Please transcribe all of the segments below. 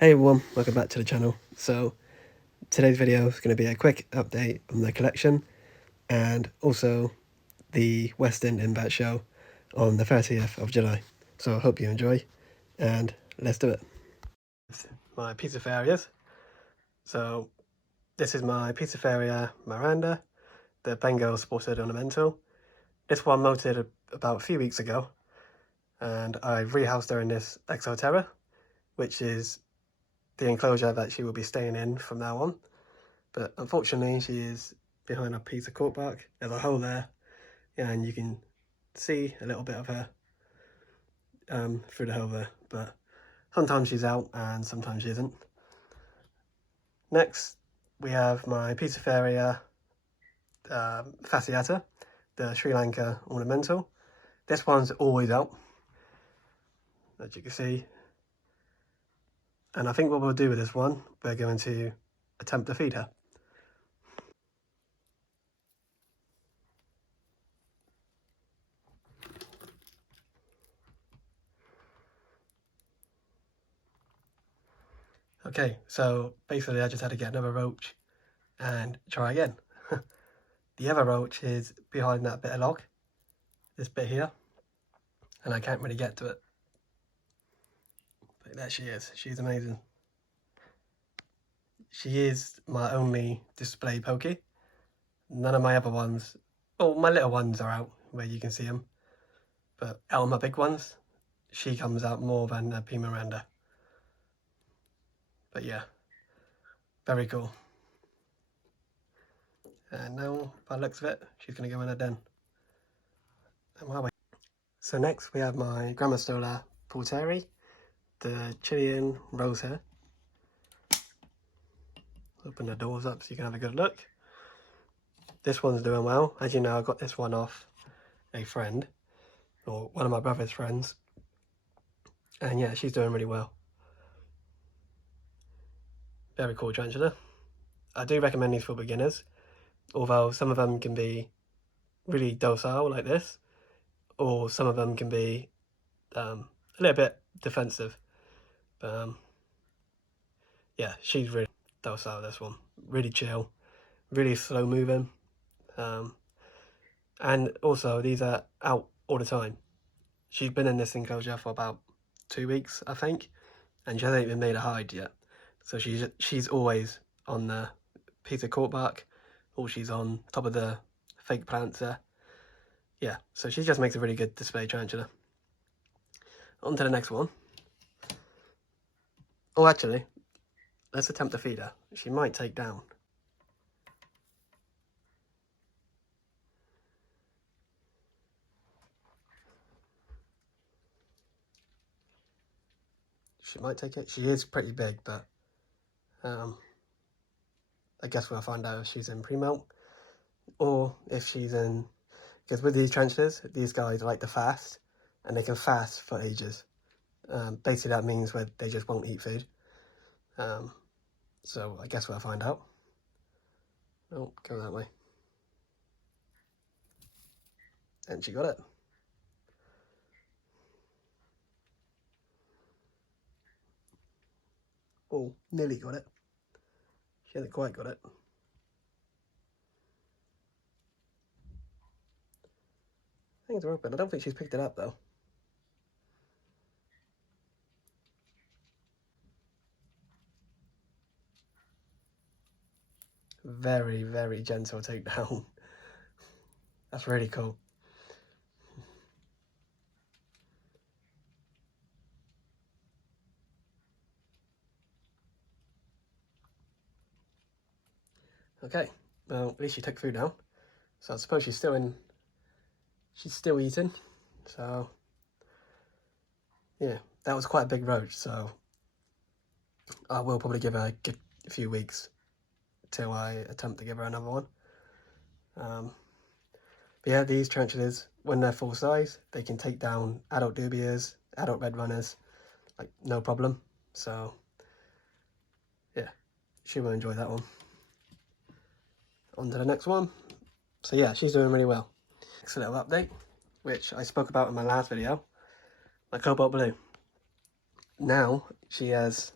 Hey everyone, welcome back to the channel. So today's video is going to be a quick update on the collection and also the West End Invert show on the 30th of July. So I hope you enjoy and let's do it. My Pisciferia. So this is my Pisciferia Miranda, the Bengal Spotted Ornamental. This one molted about a few weeks ago and I rehoused her in this Exoterra, which is the enclosure that she will be staying in from now on. But unfortunately she is behind a piece of corkbark. There's a hole there and you can see a little bit of her through the hole there, but sometimes she's out and sometimes she isn't. Next we have my Pisciferia fasciata, the Sri Lanka ornamental. This one's always out, as you can see, and I think what we'll do with this one, we're going to attempt to feed her. Okay, so basically I just had to get another roach and try again. The other roach is behind that bit of log, this bit here, and I can't really get to it. But there she is, she's amazing. She is my only display pokey. None of my other ones, well, my little ones are out where you can see them, but out of my big ones, she comes out more than P. Miranda. But yeah, very cool. And now, by the looks of it, she's going to go in her den. And while we... So next we have my Grammostola porteri, the Chilean rose hair. Open the doors up so you can have a good look. This one's doing well. As you know, I got this one off a friend, or one of my brother's friends. And yeah, she's doing really well. Very cool tarantula. I do recommend these for beginners, although some of them can be really docile like this, or some of them can be a little bit defensive. But yeah, she's really docile, this one. Really chill, really slow moving. And also these are out all the time. She's been in this enclosure for about 2 weeks, I think, and she hasn't even made a hide yet. So she's always on the piece of corkbark, or she's on top of the fake plants there. Yeah, so she just makes a really good display tarantula. On to the next one. Oh, actually, let's attempt to feed her. She might take down. She might take it. She is pretty big, but I guess we'll find out if she's in pre-molt or if she's in... Because with these tarantulas, these guys like to fast, and they can fast for ages. Basically that means where they just won't eat food. So I guess we'll find out. Oh, go that way. And she got it. Oh, nearly got it. She hasn't quite got it. Things are open. I don't think she's picked it up though. Very, very gentle takedown. That's really cool. Okay, well, at least she took food now. So I suppose she's still eating. So yeah, that was quite a big roach, so I will probably give her a few weeks till I attempt to give her another one. But yeah, these tarantulas, when they're full size, they can take down adult dubias, adult red runners, like no problem. So yeah, she will enjoy that one. On to the next one. So yeah, she's doing really well. Next little update, which I spoke about in my last video, my cobalt blue. Now she has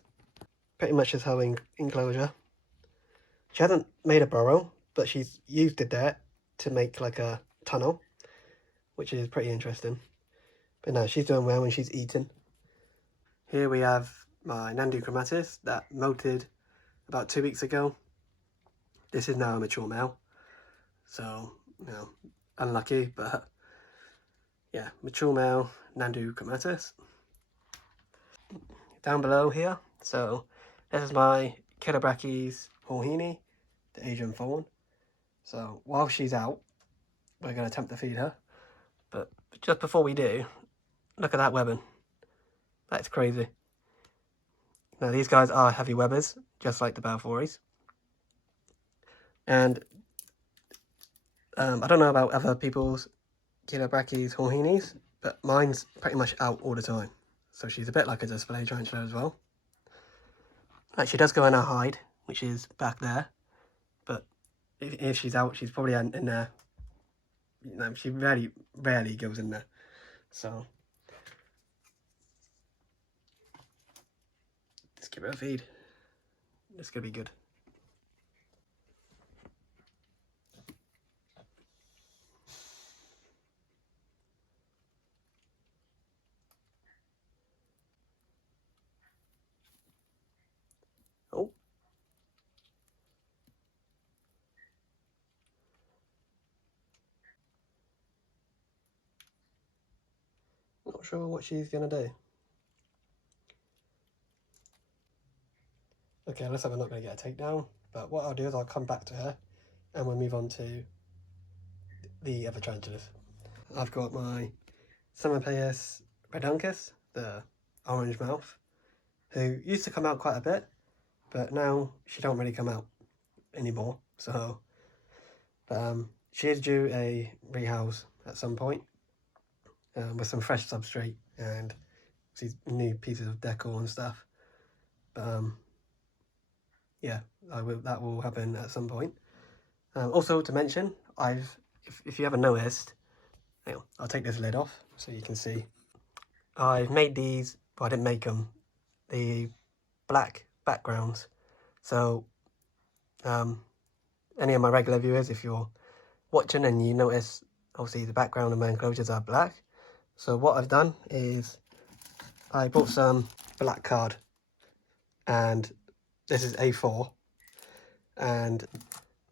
pretty much is her enclosure. She hasn't made a burrow, but she's used the dirt to make like a tunnel, which is pretty interesting. But no, she's doing well and she's eating. Here we have my Nandu chromatis that molted about 2 weeks ago. This is now a mature male, so you know, unlucky, but yeah, mature male Nandu chromatis. Down below here, so this is my Kilobrachys horhini, the Asian fawn. So while she's out, we're going to attempt to feed her. But just before we do, look at that webbing. That's crazy. Now these guys are heavy webbers, just like the Balfours. And I don't know about other people's Kilobrachys horhinis, but mine's pretty much out all the time. So she's a bit like a display tarantula as well. Like she does go in her hide, which is back there. But if she's out, she's probably in there. You know, she rarely goes in there. So just give her a feed. It's gonna be good. Oh. Not sure what she's gonna do. Okay, looks like we're not gonna get a takedown, but what I'll do is I'll come back to her and we'll move on to the other tarantulas. I've got my Summerpayas reduncus, the orange mouth, who used to come out quite a bit, but now she don't really come out anymore. So, she is due a rehouse at some point with some fresh substrate and these new pieces of decor and stuff. But yeah, that will happen at some point. Also to mention, if you haven't noticed, I'll take this lid off so you can see. I've made these, but I didn't make them, the black backgrounds. So any of my regular viewers, if you're watching and you notice, obviously the background of my enclosures are black. So what I've done is I bought some black card, and this is A4, and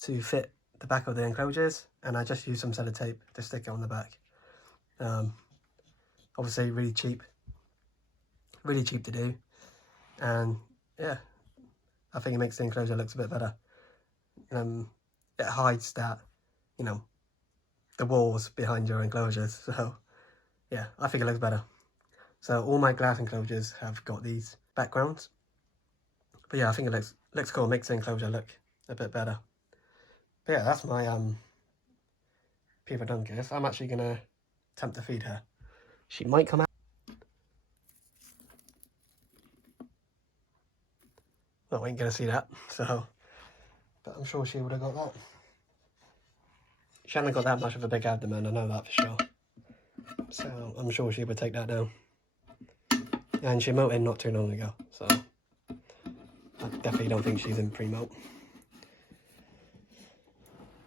to fit the back of the enclosures, and I just used some sellotape to stick it on the back. Obviously really cheap to do, and yeah, I think it makes the enclosure looks a bit better. It hides that, you know, the walls behind your enclosures, so yeah, I think it looks better. So all my glass enclosures have got these backgrounds, but yeah, I think it looks cool, makes the enclosure look a bit better. But yeah, that's my Peerodontis. I'm actually gonna attempt to feed her. She might come out. Well, we ain't gonna see that, so, but I'm sure she would have got that. She hasn't got that much of a big abdomen, I know that for sure. So I'm sure she would take that down. And she molted not too long ago, so I definitely don't think she's in pre-molt.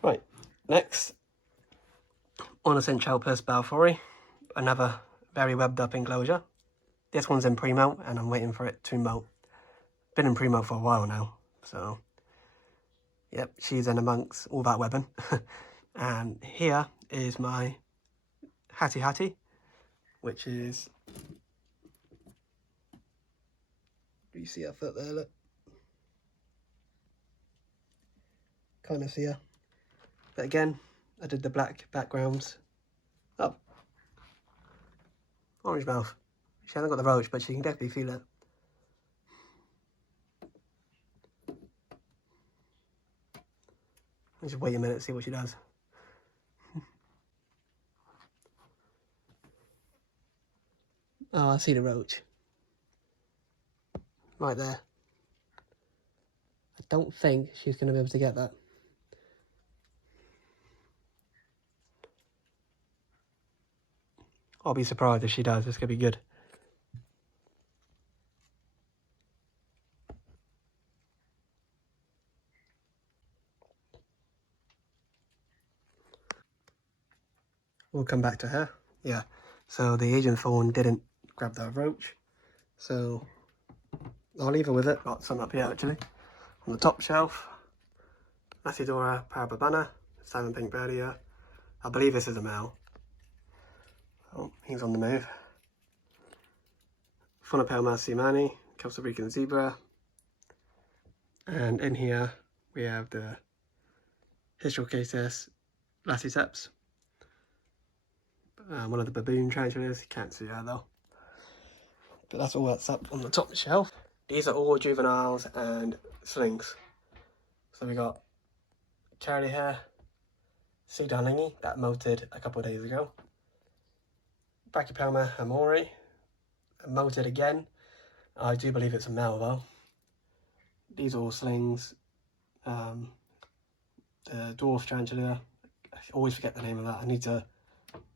Right, next, Ornithinchilpus balfouri, another very webbed up enclosure. This one's in pre-molt and I'm waiting for it to molt. Been in pre-molt for a while now, so yep, she's in amongst all that webbing. And here is my Hattie, which is, do you see her foot there, look? Kind of see her. But again, I did the black backgrounds. Oh, orange mouth. She hasn't got the roach, but she can definitely feel it. Let's just wait a minute and see what she does. Oh, I see the roach. Right there. I don't think she's going to be able to get that. I'll be surprised if she does. It's going to be good. we'll come back to her. Yeah, so the Asian fawn didn't grab that roach, so I'll leave her with it. Got some up here actually. On the top shelf, Acidora parababana, salmon pink bird here. I believe this is a male. Oh, he's on the move. Phonopelma seamani, Costa Rican zebra. And in here we have the Hystriocatus lassiceps. One of the baboon tarantulas. You can't see that though. But that's all that's up on the top shelf. These are all juveniles and slings. So we got Charlie here, Sea Darlingi, that molted a couple of days ago. Brachypelma hamori, molted again. I do believe it's a male though. These are all slings. The dwarf tarantula, I always forget the name of that. I need to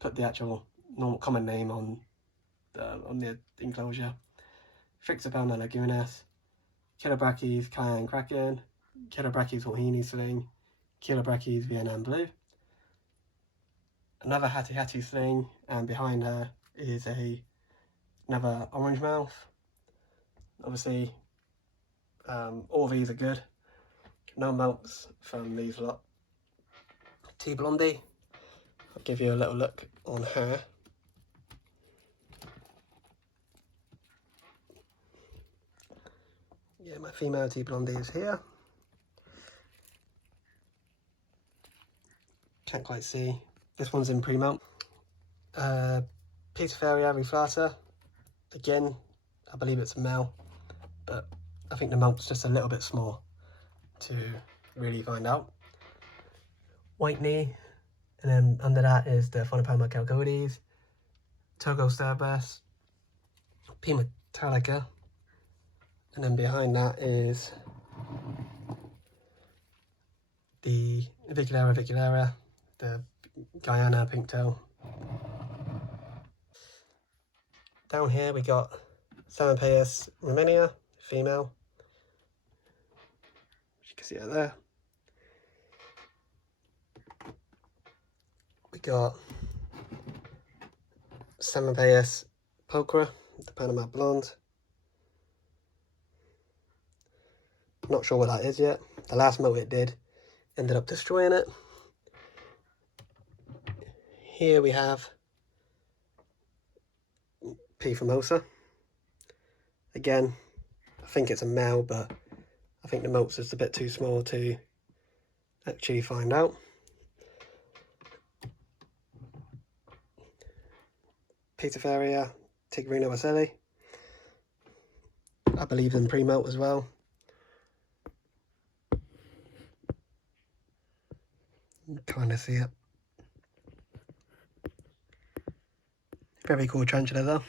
put the actual normal common name on the enclosure. Phrixopelma lagunas, Chilobrachys cayenne kraken, Chilobrachys Wahini sling, Chilobrachys Vietnam blue. Another Hattie Hattie sling, and behind her is another orange mouth. Obviously, all these are good. No melts from these lot. T Blondie, I'll give you a little look on her. Yeah, my female T Blondie is here. Can't quite see. This one's in pre-melt. Peterferia reflata. Again, I believe it's a male, but I think the melt's just a little bit small to really find out. White knee, and then under that is the Phonopelma calcodes, Togo starburst, Pima talica, and then behind that is the Viculera, the Guyana pinktail. Down here we got Salmonpaeus rumenia, female. You can see it there. We got Salmonpaeus pulchra, the Panama blonde. Not sure what that is yet. The last molt it did ended up destroying it. Here we have P. famosa. Again, I think it's a male, but I think the molt's just a bit too small to actually find out. Peterferia Tigrina Waselli. I believe in pre-molt as well. Kind of see it. Very cool tarantula though.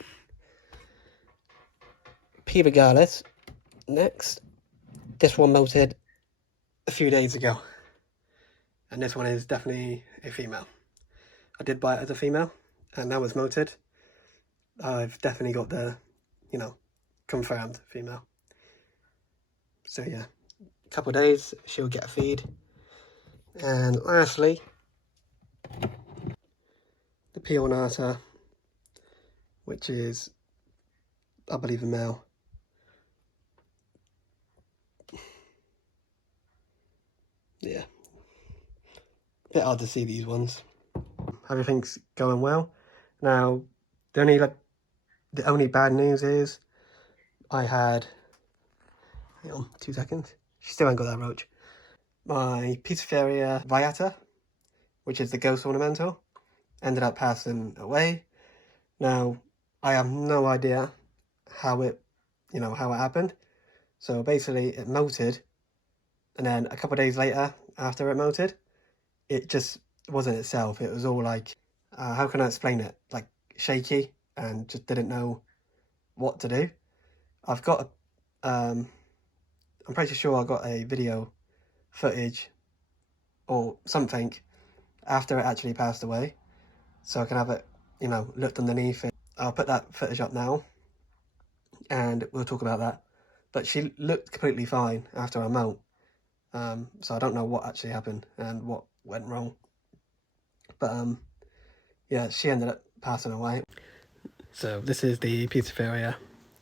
P. regalis next. This one molted a few days ago, and this one is definitely a female. I did buy it as a female, and now it's molted. I've definitely got the, confirmed female. So yeah, a couple of days she'll get a feed. And lastly, the P. ornata, which is, I believe, a male. Yeah, bit hard to see these ones. Everything's going well. Now, the only bad news is I had, hang on 2 seconds, she still ain't got that roach. My Peterferia viata, which is the ghost ornamental, ended up passing away. Now, I have no idea how it happened. So basically it molted, and then a couple of days later, after it molted, it just wasn't itself. It was all like, how can I explain it? Like shaky, and just didn't know what to do. I've got, I'm pretty sure I got a video footage or something after it actually passed away, so I can have it, looked underneath it. I'll put that footage up now, and we'll talk about that. But she looked completely fine after I molt, so I don't know what actually happened and what went wrong. But yeah, she ended up passing away. So this is the Pizzafferia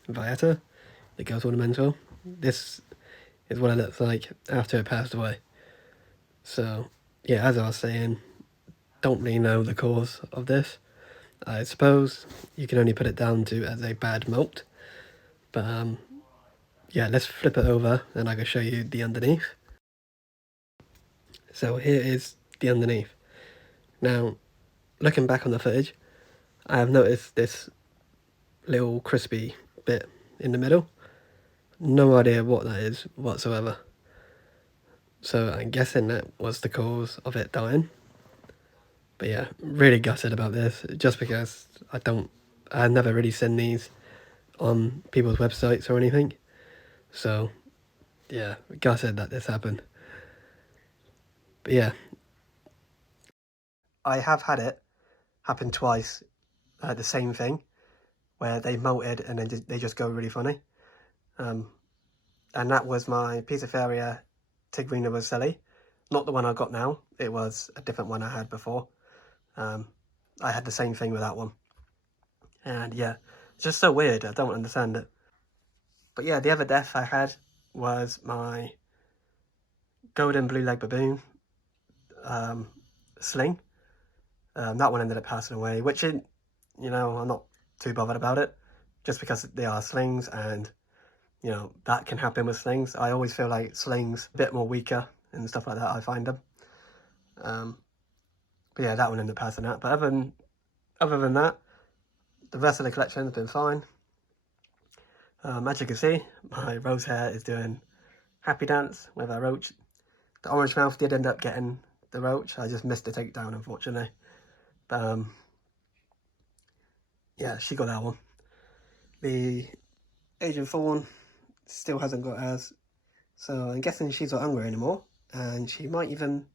Vieta. It goes ornamental. This is what it looks like after it passed away. So yeah, as I was saying, don't really know the cause of this. I suppose you can only put it down to as a bad molt. But yeah, let's flip it over and I can show you the underneath. So here is the underneath. Now, looking back on the footage, I have noticed this little crispy bit in the middle. No idea what that is whatsoever. So I'm guessing that was the cause of it dying. But yeah, really gutted about this, just because I've never really seen these on people's websites or anything. So yeah, gutted that this happened. But yeah, I have had it happen twice, the same thing, where they molted and then they just go really funny. And that was my Pizzafferia Tigrina Rosselli. Not the one I got now, it was a different one I had before. I had the same thing with that one. And yeah, it's just so weird, I don't understand it. But yeah, the other death I had was my golden blue leg baboon sling. That one ended up passing away, which, I'm not too bothered about it, just because they are slings and, that can happen with slings. I always feel like slings a bit more weaker and stuff like that, I find them. But yeah, that one ended up passing out. But other than that, the rest of the collection has been fine. As you can see, my rose hair is doing happy dance with a roach. The orange mouth did end up getting the roach. I just missed the takedown, unfortunately. But yeah, she got that one. The Asian fawn still hasn't got hers, so I'm guessing she's not hungry anymore, and she might even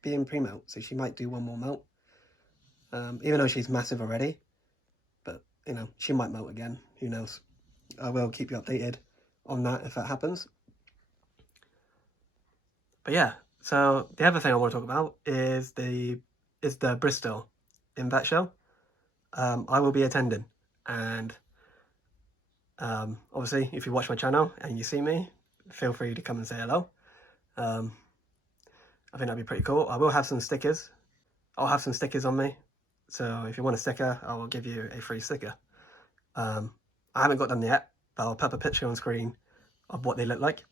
be in pre-melt, so she might do one more melt. Even though she's massive already, but she might melt again, who knows. I will keep you updated on that if that happens. But yeah, so the other thing I want to talk about is the Bristol Invet show. I will be attending, and obviously if you watch my channel and you see me, feel free to come and say hello. I think that'd be pretty cool. I will have some stickers. I'll have some stickers on me, so if you want a sticker, I will give you a free sticker. I haven't got them yet, but I'll put a picture on screen of what they look like.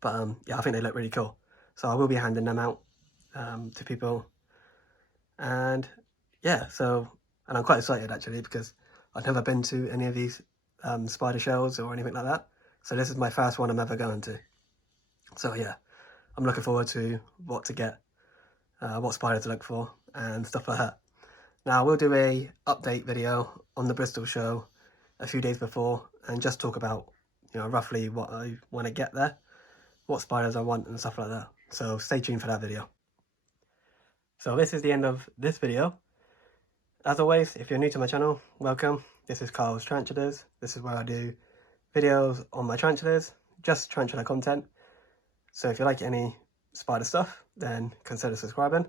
But yeah, I think they look really cool. So I will be handing them out to people. And yeah, and I'm quite excited actually, because I've never been to any of these spider shows or anything like that. So this is my first one I'm ever going to. So yeah, I'm looking forward to what to get, what spider to look for and stuff like that. Now we'll do a update video on the Bristol show a few days before and just talk about, roughly what I want to get there, what spiders I want and stuff like that. So stay tuned for that video. So this is the end of this video. As always, if you're new to my channel, welcome. This is Carl's Tarantulas. This is where I do videos on my tarantulas, just tarantula content. So if you like any spider stuff, then consider subscribing.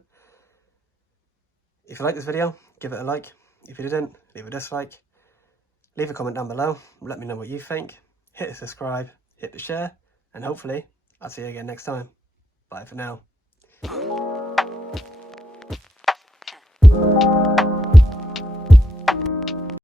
If you like this video, give it a like. If you didn't, leave a dislike. Leave a comment down below, let me know what you think. Hit the subscribe, hit the share, and hopefully I'll see you again next time. Bye for now.